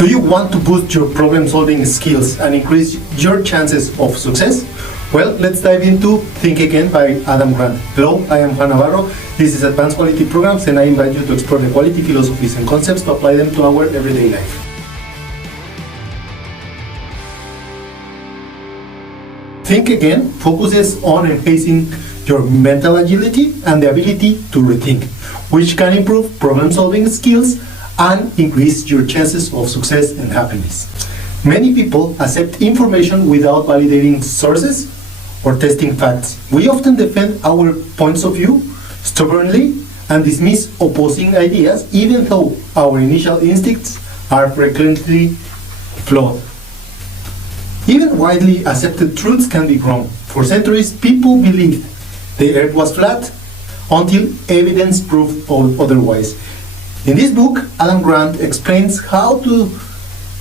Do you want to boost your problem-solving skills and increase your chances of success? Well, let's dive into Think Again by Adam Grant. Hello, I am Juan Navarro. This is Advanced Quality Programs, and I invite you to explore the quality philosophies and concepts to apply them to our everyday life. Think Again focuses on enhancing your mental agility and the ability to rethink, which can improve problem-solving skills and increase your chances of success and happiness. Many people accept information without validating sources or testing facts. We often defend our points of view stubbornly and dismiss opposing ideas, even though our initial instincts are frequently flawed. Even widely accepted truths can be wrong. For centuries, people believed the earth was flat until evidence proved otherwise. In this book, Adam Grant explains how to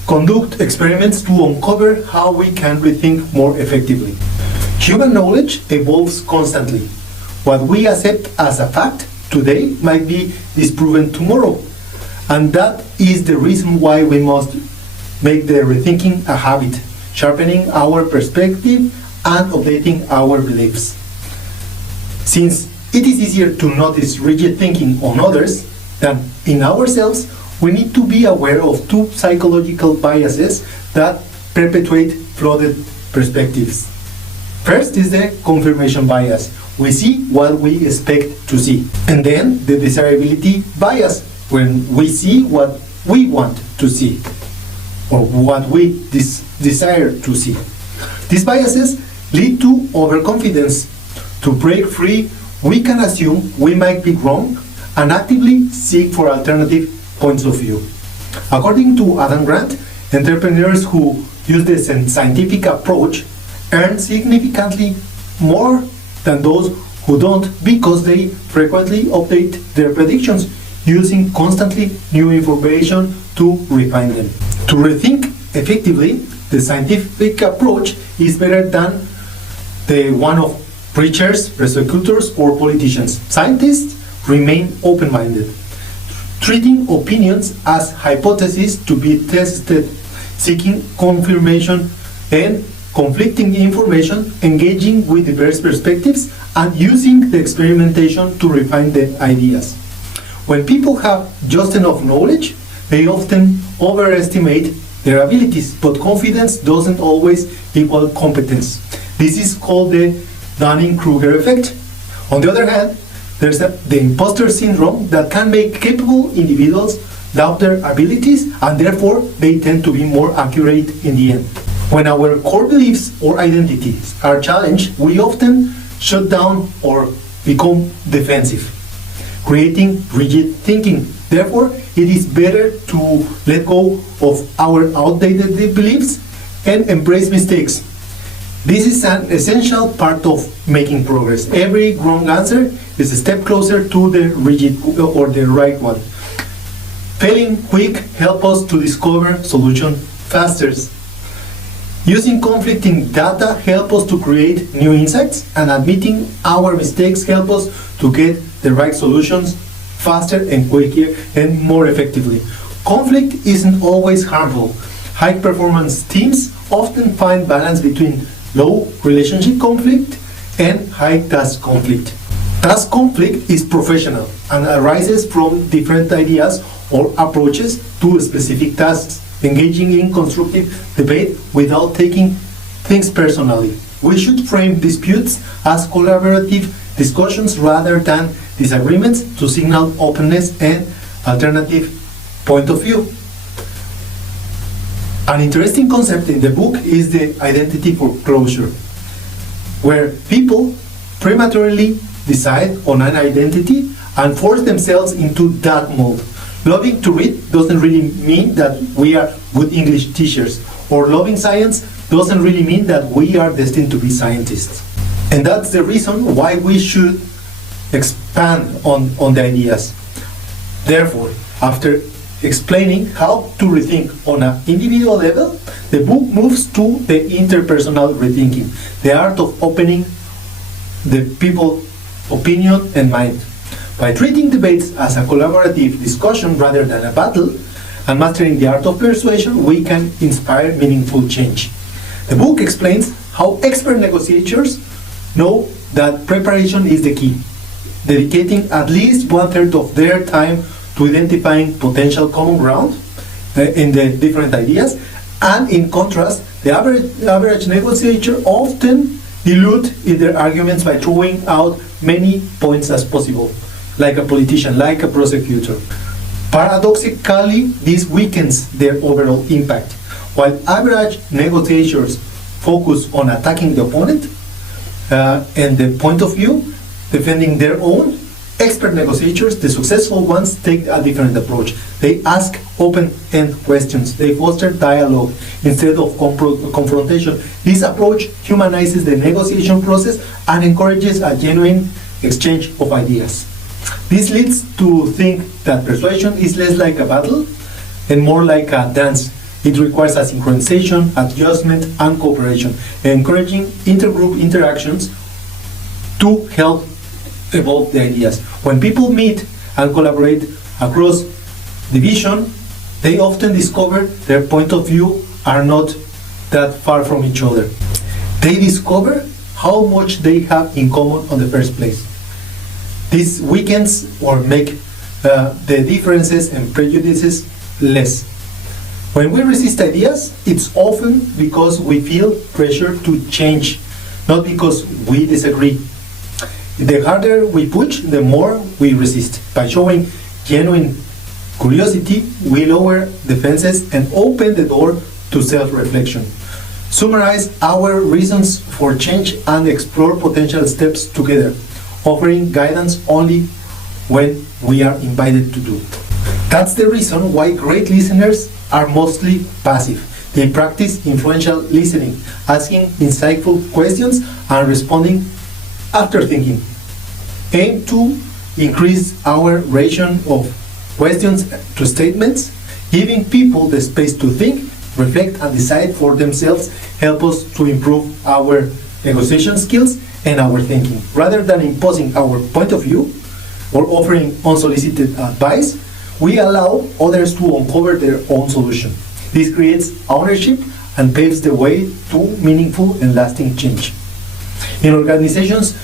conduct experiments to uncover how we can rethink more effectively. Human knowledge evolves constantly. What we accept as a fact today might be disproven tomorrow, and that is the reason why we must make the rethinking a habit, sharpening our perspective and updating our beliefs. Since it is easier to notice rigid thinking on others than in ourselves, we need to be aware of two psychological biases that perpetuate flawed perspectives. First is the confirmation bias. We see what we expect to see. And then the desirability bias, when we see what we want to see or what we desire to see. These biases lead to overconfidence. To break free, we can assume we might be wrong and actively seek for alternative points of view. According to Adam Grant, entrepreneurs who use the scientific approach earn significantly more than those who don't, because they frequently update their predictions using constantly new information to refine them. To rethink effectively, the scientific approach is better than the one of preachers, prosecutors, or politicians. Scientists remain open-minded, treating opinions as hypotheses to be tested, seeking confirmation and conflicting information, engaging with diverse perspectives, and using the experimentation to refine the ideas. When people have just enough knowledge, they often overestimate their abilities, but confidence doesn't always equal competence. This is called the Dunning-Kruger effect. On the other hand, there's the imposter syndrome that can make capable individuals doubt their abilities, and therefore they tend to be more accurate in the end. When our core beliefs or identities are challenged, we often shut down or become defensive, creating rigid thinking. Therefore, it is better to let go of our outdated beliefs and embrace mistakes. This is an essential part of making progress. Every wrong answer is a step closer to the rigid or the right one. Failing quick helps us to discover solutions faster. Using conflicting data helps us to create new insights, and admitting our mistakes helps us to get the right solutions faster and quicker and more effectively. Conflict isn't always harmful. High-performance teams often find balance between low relationship conflict and high task conflict. Task conflict is professional and arises from different ideas or approaches to specific tasks, engaging in constructive debate without taking things personally. We should frame disputes as collaborative discussions rather than disagreements to signal openness and alternative point of view. An interesting concept in the book is the identity foreclosure, where people prematurely decide on an identity and force themselves into that mold. Loving to read doesn't really mean that we are good English teachers, or loving science doesn't really mean that we are destined to be scientists. And that's the reason why we should expand on the ideas. Therefore, after explaining how to rethink on an individual level, the book moves to the interpersonal rethinking, the art of opening the people's opinion and mind. By treating debates as a collaborative discussion rather than a battle, and mastering the art of persuasion, we can inspire meaningful change. The book explains how expert negotiators know that preparation is the key, dedicating at least 1/3 of their time to identifying potential common ground in the different ideas, and in contrast, the average negotiator often dilute in their arguments by throwing out many points as possible, like a politician, like a prosecutor. Paradoxically, this weakens their overall impact. While average negotiators focus on attacking the opponent and the point of view, defending their own, expert negotiators, the successful ones, take a different approach. They ask open-end questions. They foster dialogue instead of confrontation. This approach humanizes the negotiation process and encourages a genuine exchange of ideas. This leads to think that persuasion is less like a battle and more like a dance. It requires a synchronization, adjustment, and cooperation, encouraging intergroup interactions to help evolve the ideas. When people meet and collaborate across division, they often discover their point of view are not that far from each other. They discover how much they have in common on the first place. This weakens or make the differences and prejudices less. When we resist ideas, it's often because we feel pressure to change, not because we disagree. The harder we push, the more we resist. By showing genuine curiosity, we lower defenses and open the door to self-reflection. Summarize our reasons for change and explore potential steps together, offering guidance only when we are invited to do. That's the reason why great listeners are mostly passive. They practice influential listening, asking insightful questions and responding after thinking. Aim to increase our ratio of questions to statements, giving people the space to think, reflect, and decide for themselves help us to improve our negotiation skills and our thinking. Rather than imposing our point of view or offering unsolicited advice, we allow others to uncover their own solution. This creates ownership and paves the way to meaningful and lasting change. In organizations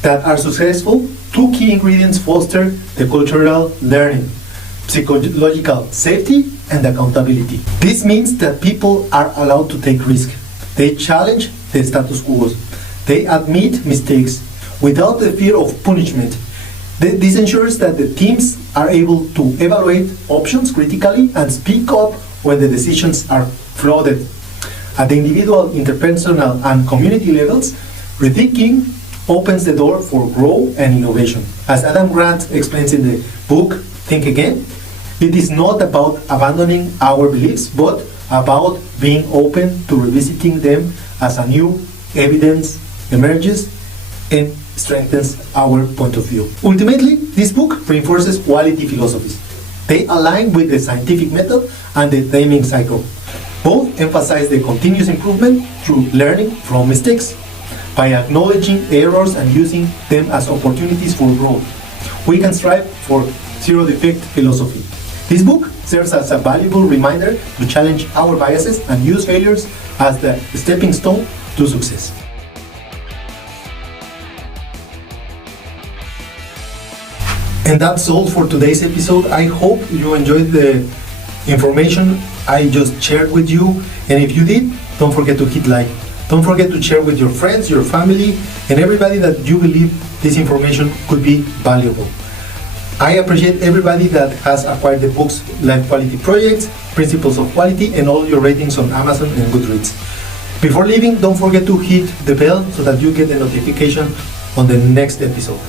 that are successful, two key ingredients foster the cultural learning: psychological safety and accountability. This means that people are allowed to take risks. They challenge the status quo. They admit mistakes without the fear of punishment. This ensures that the teams are able to evaluate options critically and speak up when the decisions are flawed. At the individual, interpersonal, and community levels, rethinking opens the door for growth and innovation. As Adam Grant explains in the book, Think Again, it is not about abandoning our beliefs, but about being open to revisiting them as a new evidence emerges and strengthens our point of view. Ultimately, this book reinforces quality philosophies. They align with the scientific method and the Deming cycle. Both emphasize the continuous improvement through learning from mistakes. By acknowledging errors and using them as opportunities for growth, we can strive for zero-defect philosophy. This book serves as a valuable reminder to challenge our biases and use failures as the stepping stone to success. And that's all for today's episode. I hope you enjoyed the information I just shared with you. And if you did, don't forget to hit like. Don't forget to share with your friends, your family, and everybody that you believe this information could be valuable. I appreciate everybody that has acquired the books Life Quality Projects, Principles of Quality, and all your ratings on Amazon and Goodreads. Before leaving, don't forget to hit the bell so that you get a notification on the next episode.